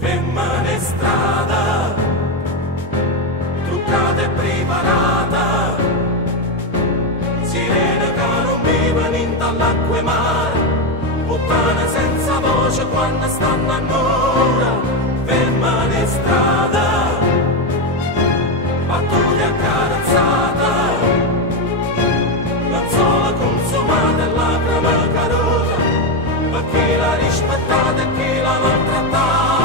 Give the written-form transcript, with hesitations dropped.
femmine strada, truccata e preparata, sirene che non vivono in dall'acqua e mare, puttane senza voce quando stanno a nuora, femmine strada, battute accarezzata, lenzuola consumata e lacrime caduta, per chi l'ha rispettata e chi l'ha maltrattata.